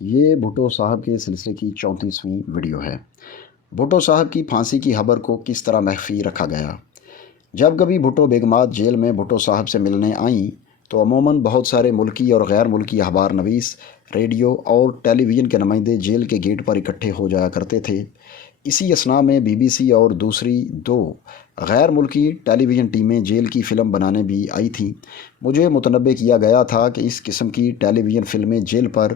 یہ بھٹو صاحب کے سلسلے کی 34ویں ویڈیو ہے۔ بھٹو صاحب کی پھانسی کی خبر کو کس طرح مخفی رکھا گیا؟ جب کبھی بھٹو بیگمات جیل میں بھٹو صاحب سے ملنے آئیں تو عموماً بہت سارے ملکی اور غیر ملکی اخبار نویس، ریڈیو اور ٹیلی ویژن کے نمائندے جیل کے گیٹ پر اکٹھے ہو جایا کرتے تھے۔ اسی اثناء میں بی بی سی اور دوسری دو غیر ملکی ٹیلی ویژن ٹیمیں جیل کی فلم بنانے بھی آئی تھیں۔ مجھے متنبع کیا گیا تھا کہ اس قسم کی ٹیلی ویژن فلمیں جیل پر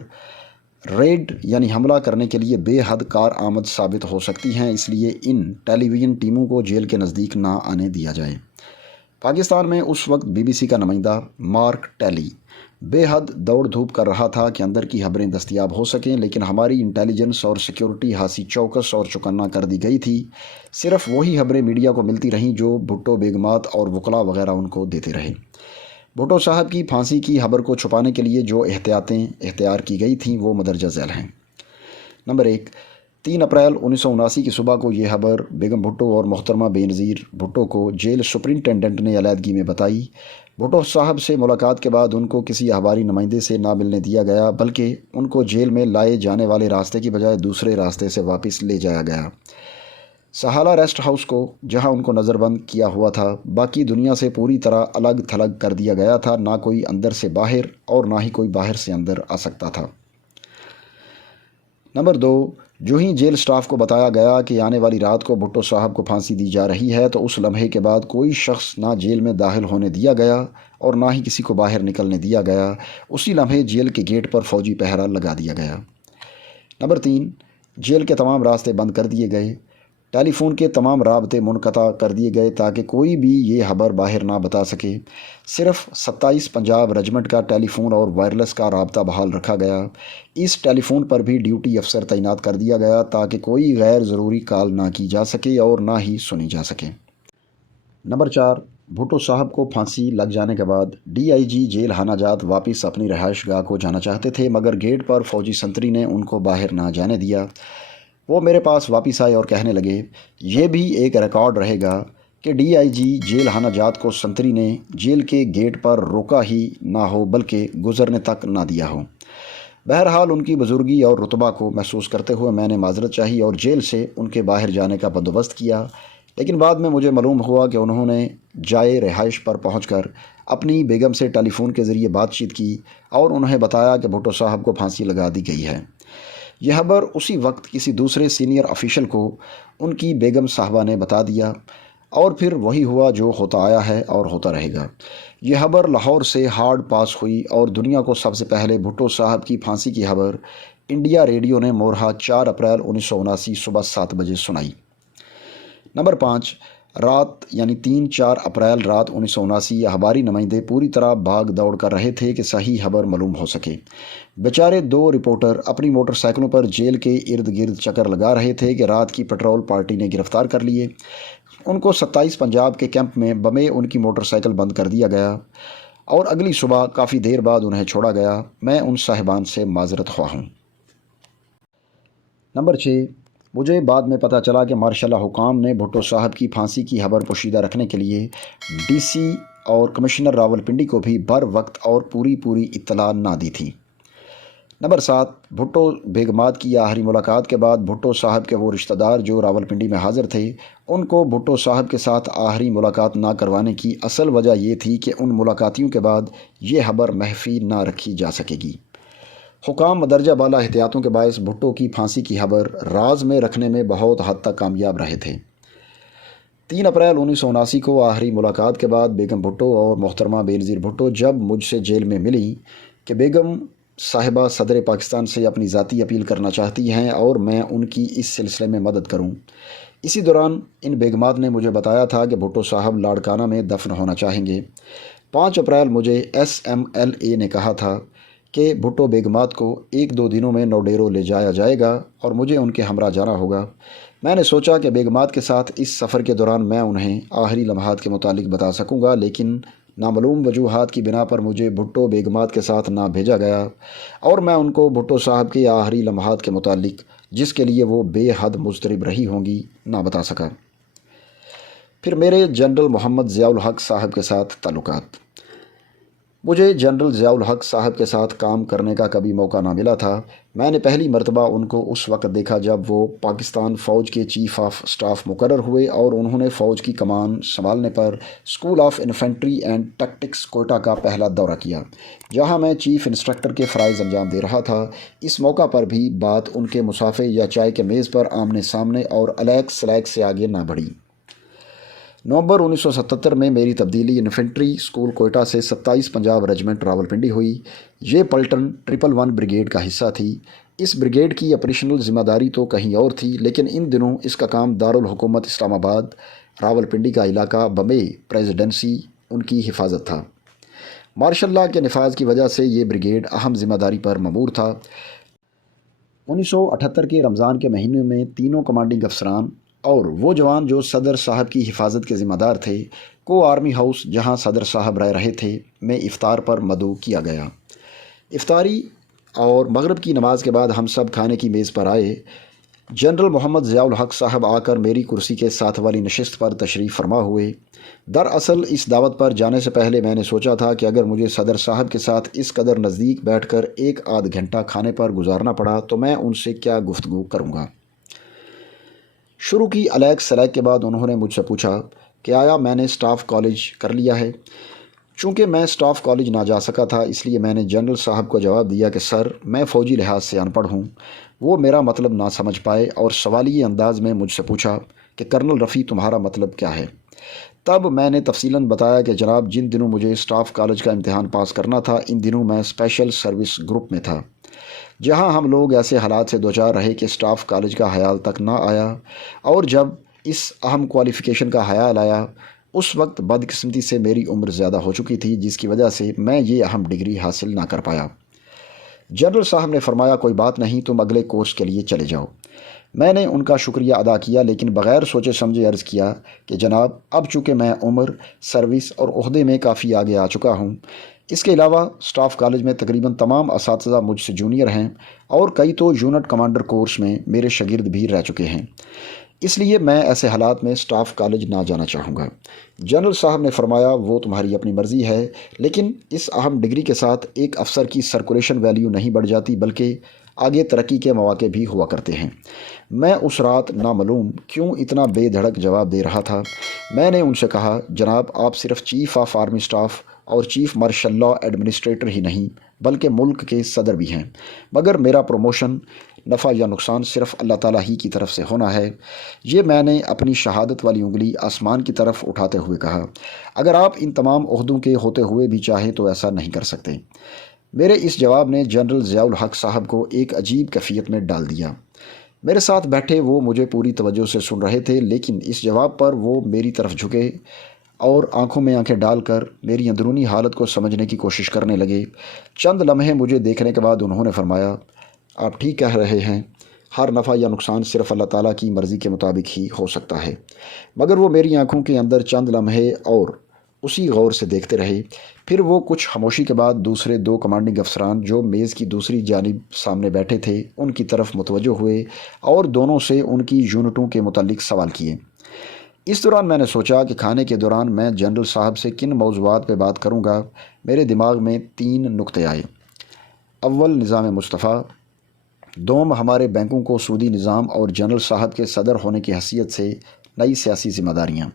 ریڈ یعنی حملہ کرنے کے لیے بے حد کارآمد ثابت ہو سکتی ہیں، اس لیے ان ٹیلی ویژن ٹیموں کو جیل کے نزدیک نہ آنے دیا جائے۔ پاکستان میں اس وقت بی بی سی کا نمائندہ مارک ٹیلی بے حد دوڑ دھوپ کر رہا تھا کہ اندر کی خبریں دستیاب ہو سکیں، لیکن ہماری انٹیلیجنس اور سیکیورٹی خاصی چوکس اور چوکنا کر دی گئی تھی۔ صرف وہی خبریں میڈیا کو ملتی رہیں جو بھٹو بیگمات اور وکلاء وغیرہ ان کو دیتے رہے۔ بھٹو صاحب کی پھانسی کی خبر کو چھپانے کے لیے جو احتیاطیں اختیار کی گئی تھیں وہ مندرجہ ذیل ہیں۔ نمبر 1، 3 اپریل 1979 کی صبح کو یہ خبر بیگم بھٹو اور محترمہ بے نظیر بھٹو کو جیل سپرنٹینڈنٹ نے علیحدگی میں بتائی۔ بھٹو صاحب سے ملاقات کے بعد ان کو کسی اخباری نمائندے سے نہ ملنے دیا گیا، بلکہ ان کو جیل میں لائے جانے والے راستے کی بجائے دوسرے راستے سے واپس لے جایا گیا۔ سہالہ ریسٹ ہاؤس کو، جہاں ان کو نظر بند کیا ہوا تھا، باقی دنیا سے پوری طرح الگ تھلگ کر دیا گیا تھا۔ نہ کوئی اندر سے باہر اور نہ ہی کوئی باہر سے اندر آ سکتا تھا۔ نمبر 2، جو ہی جیل سٹاف کو بتایا گیا کہ آنے والی رات کو بھٹو صاحب کو پھانسی دی جا رہی ہے، تو اس لمحے کے بعد کوئی شخص نہ جیل میں داخل ہونے دیا گیا اور نہ ہی کسی کو باہر نکلنے دیا گیا۔ اسی لمحے جیل کے گیٹ پر فوجی پہرا لگا دیا گیا۔ نمبر 3، جیل کے تمام راستے بند کر دیے گئے۔ ٹیلی فون کے تمام رابطے منقطع کر دیے گئے تاکہ کوئی بھی یہ خبر باہر نہ بتا سکے۔ صرف 27 پنجاب رجمنٹ کا ٹیلی فون اور وائرلیس کا رابطہ بحال رکھا گیا۔ اس ٹیلی فون پر بھی ڈیوٹی افسر تعینات کر دیا گیا تاکہ کوئی غیر ضروری کال نہ کی جا سکے اور نہ ہی سنی جا سکے۔ نمبر 4، بھٹو صاحب کو پھانسی لگ جانے کے بعد ڈی آئی جی جیل خانہ جات واپس اپنی رہائش گاہ کو جانا چاہتے تھے، مگر گیٹ پر فوجی سنتری نے ان کو باہر نہ جانے دیا۔ وہ میرے پاس واپس آئے اور کہنے لگے، یہ بھی ایک ریکارڈ رہے گا کہ ڈی آئی جی جیل خانہ جات کو سنتری نے جیل کے گیٹ پر روکا ہی نہ ہو بلکہ گزرنے تک نہ دیا ہو۔ بہرحال ان کی بزرگی اور رتبہ کو محسوس کرتے ہوئے میں نے معذرت چاہی اور جیل سے ان کے باہر جانے کا بندوبست کیا، لیکن بعد میں مجھے معلوم ہوا کہ انہوں نے جائے رہائش پر پہنچ کر اپنی بیگم سے ٹیلی فون کے ذریعے بات چیت کی اور انہیں بتایا کہ بھٹو صاحب کو پھانسی لگا دی گئی ہے۔ یہ خبر اسی وقت کسی دوسرے سینئر آفیشل کو ان کی بیگم صاحبہ نے بتا دیا، اور پھر وہی ہوا جو ہوتا آیا ہے اور ہوتا رہے گا۔ یہ خبر لاہور سے ہارڈ پاس ہوئی اور دنیا کو سب سے پہلے بھٹو صاحب کی پھانسی کی خبر انڈیا ریڈیو نے مورہا 4 اپریل 1979 صبح 7 بجے سنائی۔ نمبر 5، رات یعنی 3-4 اپریل رات 1979 اخباری نمائندے پوری طرح بھاگ دوڑ کر رہے تھے کہ صحیح خبر معلوم ہو سکے۔ بیچارے 2 رپورٹر اپنی موٹر سائیکلوں پر جیل کے ارد گرد چکر لگا رہے تھے کہ رات کی پیٹرول پارٹی نے گرفتار کر لیے۔ ان کو 27 پنجاب کے کیمپ میں بمے ان کی موٹر سائیکل بند کر دیا گیا اور اگلی صبح کافی دیر بعد انہیں چھوڑا گیا۔ میں ان صاحبان سے معذرت خواہ ہوں۔ نمبر 6، مجھے بعد میں پتہ چلا کہ مارشل حکام نے بھٹو صاحب کی پھانسی کی خبر پوشیدہ رکھنے کے لیے ڈی سی اور کمشنر راولپنڈی کو بھی بر وقت اور پوری اطلاع نہ دی تھی۔ نمبر 7، بھٹو بیگمات کی آخری ملاقات کے بعد بھٹو صاحب کے وہ رشتہ دار جو راولپنڈی میں حاضر تھے، ان کو بھٹو صاحب کے ساتھ آخری ملاقات نہ کروانے کی اصل وجہ یہ تھی کہ ان ملاقاتیوں کے بعد یہ خبر مخفی نہ رکھی جا سکے گی۔ حکام مدرجہ بالا احتیاطوں کے باعث بھٹو کی پھانسی کی خبر راز میں رکھنے میں بہت حد تک کامیاب رہے تھے۔ 3 اپریل 1979 کو آخری ملاقات کے بعد بیگم بھٹو اور محترمہ بے نظیر بھٹو جب مجھ سے جیل میں ملی کہ بیگم صاحبہ صدر پاکستان سے اپنی ذاتی اپیل کرنا چاہتی ہیں اور میں ان کی اس سلسلے میں مدد کروں، اسی دوران ان بیگمات نے مجھے بتایا تھا کہ بھٹو صاحب لاڑکانہ میں دفن ہونا چاہیں گے۔ 5 اپریل مجھے SMLA نے کہا تھا کہ بھٹو بیگمات کو 1-2 دنوں میں نوڈیرو لے جایا جائے گا اور مجھے ان کے ہمراہ جانا ہوگا۔ میں نے سوچا کہ بیگمات کے ساتھ اس سفر کے دوران میں انہیں آخری لمحات کے متعلق بتا سکوں گا، لیکن نامعلوم وجوہات کی بنا پر مجھے بھٹو بیگمات کے ساتھ نہ بھیجا گیا اور میں ان کو بھٹو صاحب کے آخری لمحات کے متعلق، جس کے لیے وہ بے حد مضطرب رہی ہوں گی، نہ بتا سکا۔ پھر میرے جنرل محمد ضیاء الحق صاحب کے ساتھ تعلقات۔ مجھے جنرل ضیاء الحق صاحب کے ساتھ کام کرنے کا کبھی موقع نہ ملا تھا۔ میں نے پہلی مرتبہ ان کو اس وقت دیکھا جب وہ پاکستان فوج کے چیف آف اسٹاف مقرر ہوئے اور انہوں نے فوج کی کمان سنبھالنے پر school of infantry and tactics Quetta کا پہلا دورہ کیا، جہاں میں چیف انسٹرکٹر کے فرائض انجام دے رہا تھا۔ اس موقع پر بھی بات ان کے مصافحے یا چائے کے میز پر آمنے سامنے اور الیک سلیک سے آگے نہ بڑھی۔ نومبر 1977 میں میری تبدیلی انفینٹری اسکول کوئٹہ سے 27 پنجاب رجمنٹ راولپنڈی ہوئی۔ یہ پلٹن 111 بریگیڈ کا حصہ تھی۔ اس بریگیڈ کی اپریشنل ذمہ داری تو کہیں اور تھی، لیکن ان دنوں اس کا کام دارالحکومت اسلام آباد، راولپنڈی کا علاقہ بمبے پریزیڈنسی ان کی حفاظت تھا۔ مارشل لاء کے نفاذ کی وجہ سے یہ بریگیڈ اہم ذمہ داری پر مامور تھا۔ 1978 کے رمضان کے مہینے میں تینوں کمانڈنگ افسران اور وہ جوان جو صدر صاحب کی حفاظت کے ذمہ دار تھے کو آرمی ہاؤس، جہاں صدر صاحب رہ رہے تھے، میں افطار پر مدعو کیا گیا۔ افطاری اور مغرب کی نماز کے بعد ہم سب کھانے کی میز پر آئے۔ جنرل محمد ضیاء الحق صاحب آ کر میری کرسی کے ساتھ والی نشست پر تشریف فرما ہوئے۔ دراصل اس دعوت پر جانے سے پہلے میں نے سوچا تھا کہ اگر مجھے صدر صاحب کے ساتھ اس قدر نزدیک بیٹھ کر ایک آدھ گھنٹہ کھانے پر گزارنا پڑا تو میں ان سے کیا گفتگو کروں گا۔ شروع کی الیک سلیک کے بعد انہوں نے مجھ سے پوچھا کہ آیا میں نے سٹاف کالج کر لیا ہے۔ چونکہ میں سٹاف کالج نہ جا سکا تھا، اس لیے میں نے جنرل صاحب کو جواب دیا کہ سر، میں فوجی لحاظ سے ان پڑھ ہوں۔ وہ میرا مطلب نہ سمجھ پائے اور سوالیہ انداز میں مجھ سے پوچھا کہ کرنل رفیع تمہارا مطلب کیا ہے؟ تب میں نے تفصیلاً بتایا کہ جناب، جن دنوں مجھے سٹاف کالج کا امتحان پاس کرنا تھا، ان دنوں میں اسپیشل سروس گروپ میں تھا، جہاں ہم لوگ ایسے حالات سے دوچار رہے کہ سٹاف کالج کا خیال تک نہ آیا، اور جب اس اہم کوالیفیکیشن کا خیال آیا اس وقت بدقسمتی سے میری عمر زیادہ ہو چکی تھی، جس کی وجہ سے میں یہ اہم ڈگری حاصل نہ کر پایا۔ جنرل صاحب نے فرمایا کوئی بات نہیں، تم اگلے کورس کے لیے چلے جاؤ۔ میں نے ان کا شکریہ ادا کیا، لیکن بغیر سوچے سمجھے عرض کیا کہ جناب، اب چونکہ میں عمر، سروس اور عہدے میں کافی آگے آ چکا ہوں، اس کے علاوہ سٹاف کالج میں تقریباً تمام اساتذہ مجھ سے جونیئر ہیں اور کئی تو یونٹ کمانڈر کورس میں میرے شاگرد بھی رہ چکے ہیں، اس لیے میں ایسے حالات میں سٹاف کالج نہ جانا چاہوں گا۔ جنرل صاحب نے فرمایا وہ تمہاری اپنی مرضی ہے، لیکن اس اہم ڈگری کے ساتھ ایک افسر کی سرکولیشن ویلیو نہیں بڑھ جاتی، بلکہ آگے ترقی کے مواقع بھی ہوا کرتے ہیں۔ میں اس رات نامعلوم کیوں اتنا بے دھڑک جواب دے رہا تھا۔ میں نے ان سے کہا جناب، آپ صرف چیف آف آرمی سٹاف اور چیف مارشل لاء ایڈمنسٹریٹر ہی نہیں بلکہ ملک کے صدر بھی ہیں، مگر میرا پروموشن نفع یا نقصان صرف اللہ تعالیٰ ہی کی طرف سے ہونا ہے۔ یہ میں نے اپنی شہادت والی انگلی آسمان کی طرف اٹھاتے ہوئے کہا، اگر آپ ان تمام عہدوں کے ہوتے ہوئے بھی چاہیں تو ایسا نہیں کر سکتے۔ میرے اس جواب نے جنرل ضیاء الحق صاحب کو ایک عجیب کیفیت میں ڈال دیا۔ میرے ساتھ بیٹھے وہ مجھے پوری توجہ سے سن رہے تھے، لیکن اس جواب پر وہ میری طرف جھکے اور آنکھوں میں آنکھیں ڈال کر میری اندرونی حالت کو سمجھنے کی کوشش کرنے لگے۔ چند لمحے مجھے دیکھنے کے بعد انہوں نے فرمایا، آپ ٹھیک کہہ رہے ہیں، ہر نفع یا نقصان صرف اللہ تعالیٰ کی مرضی کے مطابق ہی ہو سکتا ہے۔ مگر وہ میری آنکھوں کے اندر چند لمحے اور اسی غور سے دیکھتے رہے۔ پھر وہ کچھ خاموشی کے بعد دوسرے دو کمانڈنگ افسران جو میز کی دوسری جانب سامنے بیٹھے تھے ان کی طرف متوجہ ہوئے اور دونوں سے ان کی یونٹوں کے متعلق سوال کیے۔ اس دوران میں نے سوچا کہ کھانے کے دوران میں جنرل صاحب سے کن موضوعات پہ بات کروں گا۔ میرے دماغ میں 3 نقطے آئے۔ اول، نظام مصطفیٰ۔ دوم، ہمارے بینکوں کو سودی نظام اور جنرل صاحب کے صدر ہونے کی حیثیت سے نئی سیاسی ذمہ داریاں۔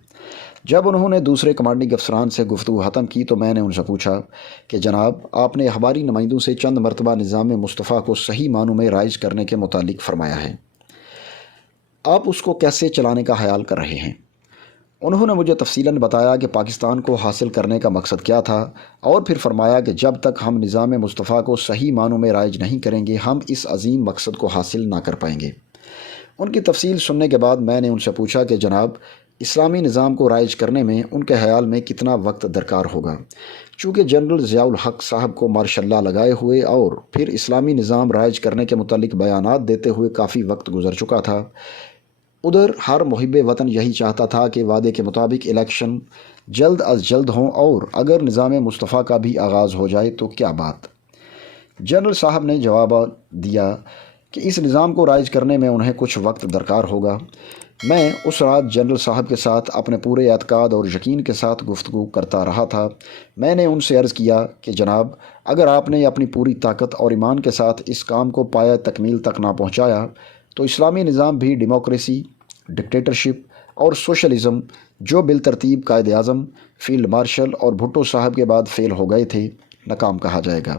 جب انہوں نے دوسرے کمانڈنگ افسران سے گفتگو ختم کی تو میں نے ان سے پوچھا کہ جناب، آپ نے ہماری نمائندوں سے چند مرتبہ نظام مصطفیٰ کو صحیح معنوں میں رائج کرنے کے متعلق فرمایا ہے، آپ اس کو کیسے چلانے کا خیال کر رہے ہیں؟ انہوں نے مجھے تفصیلاً بتایا کہ پاکستان کو حاصل کرنے کا مقصد کیا تھا، اور پھر فرمایا کہ جب تک ہم نظام مصطفیٰ کو صحیح معنوں میں رائج نہیں کریں گے ہم اس عظیم مقصد کو حاصل نہ کر پائیں گے۔ ان کی تفصیل سننے کے بعد میں نے ان سے پوچھا کہ جناب، اسلامی نظام کو رائج کرنے میں ان کے خیال میں کتنا وقت درکار ہوگا؟ چونکہ جنرل ضیاء الحق صاحب کو مارشل لاء لگائے ہوئے اور پھر اسلامی نظام رائج کرنے کے متعلق بیانات دیتے ہوئے کافی وقت گزر چکا تھا۔ ادھر ہر محب وطن یہی چاہتا تھا کہ وعدے کے مطابق الیکشن جلد از جلد ہوں، اور اگر نظام مصطفیٰ کا بھی آغاز ہو جائے تو کیا بات۔ جنرل صاحب نے جواب دیا کہ اس نظام کو رائج کرنے میں انہیں کچھ وقت درکار ہوگا۔ میں اس رات جنرل صاحب کے ساتھ اپنے پورے اعتقاد اور یقین کے ساتھ گفتگو کرتا رہا تھا۔ میں نے ان سے عرض کیا کہ جناب، اگر آپ نے اپنی پوری طاقت اور ایمان کے ساتھ اس کام کو پایہ تکمیل تک نہ پہنچایا تو اسلامی نظام بھی ڈیموکریسی، ڈکٹیٹرشپ اور سوشلزم جو بالترتیب قائد اعظم، فیلڈ مارشل اور بھٹو صاحب کے بعد فیل ہو گئے تھے، ناکام کہا جائے گا۔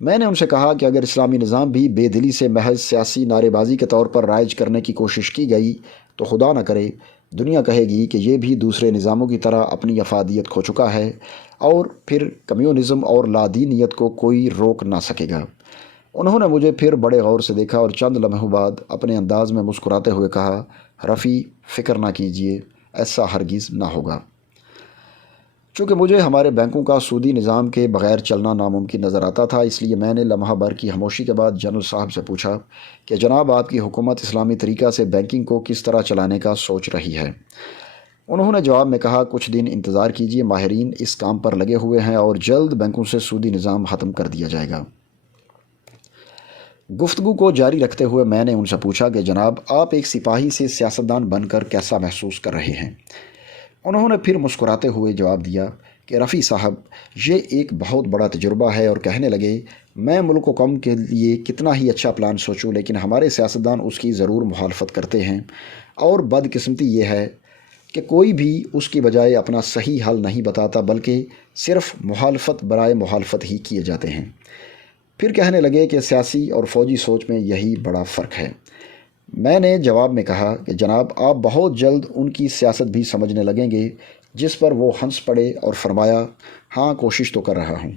میں نے ان سے کہا کہ اگر اسلامی نظام بھی بے دلی سے محض سیاسی نعرے بازی کے طور پر رائج کرنے کی کوشش کی گئی تو خدا نہ کرے دنیا کہے گی کہ یہ بھی دوسرے نظاموں کی طرح اپنی افادیت کھو چکا ہے، اور پھر کمیونزم اور لادینیت کو کوئی روک نہ سکے گا۔ انہوں نے مجھے پھر بڑے غور سے دیکھا اور چند لمحوں بعد اپنے انداز میں مسکراتے ہوئے کہا، رفیع، فکر نہ کیجیے، ایسا ہرگز نہ ہوگا۔ چونکہ مجھے ہمارے بینکوں کا سودی نظام کے بغیر چلنا ناممکن نظر آتا تھا، اس لیے میں نے لمحہ بھر کی خاموشی کے بعد جنرل صاحب سے پوچھا کہ جناب، آپ کی حکومت اسلامی طریقہ سے بینکنگ کو کس طرح چلانے کا سوچ رہی ہے؟ انہوں نے جواب میں کہا، کچھ دن انتظار کیجیے، ماہرین اس کام پر لگے ہوئے ہیں اور جلد بینکوں سے سودی نظام ختم کر دیا جائے گا۔ گفتگو کو جاری رکھتے ہوئے میں نے ان سے پوچھا کہ جناب، آپ ایک سپاہی سے سیاستدان بن کر کیسا محسوس کر رہے ہیں؟ انہوں نے پھر مسکراتے ہوئے جواب دیا کہ رفیع صاحب، یہ ایک بہت بڑا تجربہ ہے، اور کہنے لگے، میں ملک و قوم کے لیے کتنا ہی اچھا پلان سوچوں لیکن ہمارے سیاستدان اس کی ضرور مخالفت کرتے ہیں، اور بدقسمتی یہ ہے کہ کوئی بھی اس کی بجائے اپنا صحیح حل نہیں بتاتا بلکہ صرف مخالفت برائے مخالفت ہی کیے جاتے ہیں۔ پھر کہنے لگے کہ سیاسی اور فوجی سوچ میں یہی بڑا فرق ہے۔ میں نے جواب میں کہا کہ جناب، آپ بہت جلد ان کی سیاست بھی سمجھنے لگیں گے، جس پر وہ ہنس پڑے اور فرمایا، ہاں، کوشش تو کر رہا ہوں۔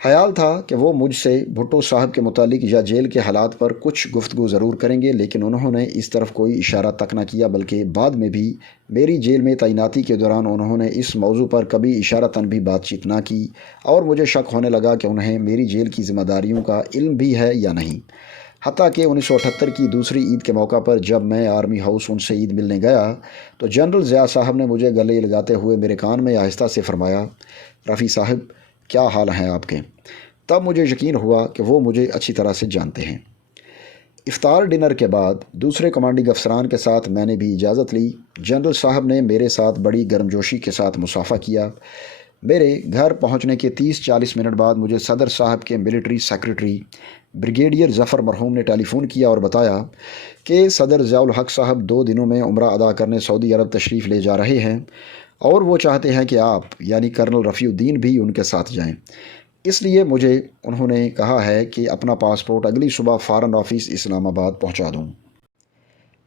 خیال تھا کہ وہ مجھ سے بھٹو صاحب کے متعلق یا جیل کے حالات پر کچھ گفتگو ضرور کریں گے، لیکن انہوں نے اس طرف کوئی اشارہ تک نہ کیا، بلکہ بعد میں بھی میری جیل میں تعیناتی کے دوران انہوں نے اس موضوع پر کبھی اشارتاً بھی بات چیت نہ کی، اور مجھے شک ہونے لگا کہ انہیں میری جیل کی ذمہ داریوں کا علم بھی ہے یا نہیں۔ حتیٰ کہ 1978 کی دوسری عید کے موقع پر جب میں آرمی ہاؤس ان سے عید ملنے گیا تو جنرل ضیاء صاحب نے مجھے گلے لگاتے ہوئے میرے کان میں آہستہ سے فرمایا، رفیع صاحب، کیا حال ہیں آپ کے؟ تب مجھے یقین ہوا کہ وہ مجھے اچھی طرح سے جانتے ہیں۔ افطار ڈنر کے بعد دوسرے کمانڈنگ افسران کے ساتھ میں نے بھی اجازت لی۔ جنرل صاحب نے میرے ساتھ بڑی گرمجوشی کے ساتھ مصافحہ کیا۔ میرے گھر پہنچنے کے 30-40 منٹ بعد مجھے صدر صاحب کے ملٹری سیکرٹری بریگیڈیئر ظفر مرحوم نے ٹیلی فون کیا اور بتایا کہ صدر ضیاء الحق صاحب 2 دنوں میں عمرہ ادا کرنے سعودی عرب تشریف لے جا رہے ہیں، اور وہ چاہتے ہیں کہ آپ یعنی کرنل رفیع الدین بھی ان کے ساتھ جائیں۔ اس لیے مجھے انہوں نے کہا ہے کہ اپنا پاسپورٹ اگلی صبح فارن آفس اسلام آباد پہنچا دوں۔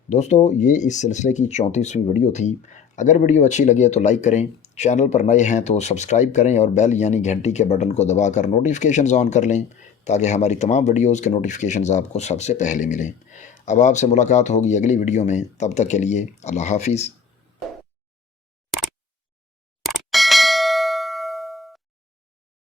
دوستو، یہ اس سلسلے کی 34ویں ویڈیو تھی۔ اگر ویڈیو اچھی لگے تو لائک کریں، چینل پر نئے ہیں تو سبسکرائب کریں اور بیل یعنی گھنٹی کے بٹن کو دبا کر نوٹیفیکیشنز آن کر لیں تاکہ ہماری تمام ویڈیوز کے نوٹیفیکیشنز آپ کو سب سے پہلے ملیں۔ اب آپ سے ملاقات ہوگی اگلی ویڈیو میں، تب تک کے لیے اللہ حافظ۔